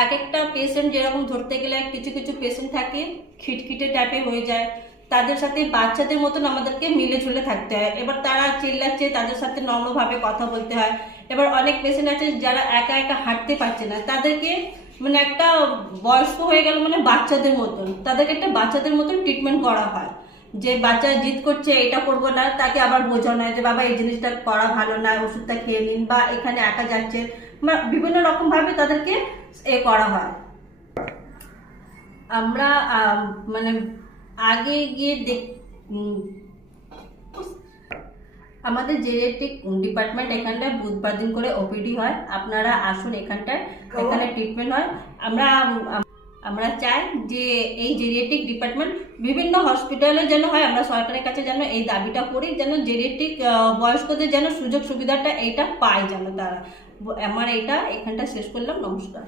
এক একটা পেশেন্ট যেরকম ধরতে গেলে কিছু কিছু পেশেন্ট থাকে খিটখিটে টাইপের হয়ে যায়, তাদের সাথে বাচ্চাদের মতন আমাদেরকে মিলে ঝুলে থাকতে হয়। এবার তারা চিল্লাচ্ছে, তাদের সাথে নম্রভাবে কথা বলতে হয়। এবার অনেক পেশেন্ট আছে যারা একা একা হাঁটতে পারছে না, তাদেরকে মানে একটা বয়স্ক হয়ে গেল মানে বাচ্চাদের মতন, তাদেরকে একটা বাচ্চাদের মতন ট্রিটমেন্ট করা হয়। যে বাচ্চা জিদ করছে এটা করবো না, তাকে আবার বোঝানো হয় যে বাবা এই জিনিসটা করা ভালো না, ওষুধটা খেয়ে নিন, বা এখানে একা যাচ্ছে, বিভিন্ন রকম ভাবে তাদেরকে করা হয়। আমরা মানে আগে গিয়ে আমাদের জেরিয়াট্রিক ডিপার্টমেন্ট এখানটায় বুধবার দিন করে ওপিডি হয়। আপনারা আসুন এখানটায়, এখানে ট্রিটমেন্ট হয়। আমরা আমরা চাই যে এই জেরিয়াট্রিক ডিপার্টমেন্ট বিভিন্ন হসপিটালে যেন হয়। আমরা সরকারের কাছে যেন এই দাবিটা করি, যেন জেরিয়াট্রিক বয়স্কদের যেন সুযোগ সুবিধাটা এইটা পায়, যেন তারা। আমার এইটা এখানটা শেষ করলাম। নমস্কার।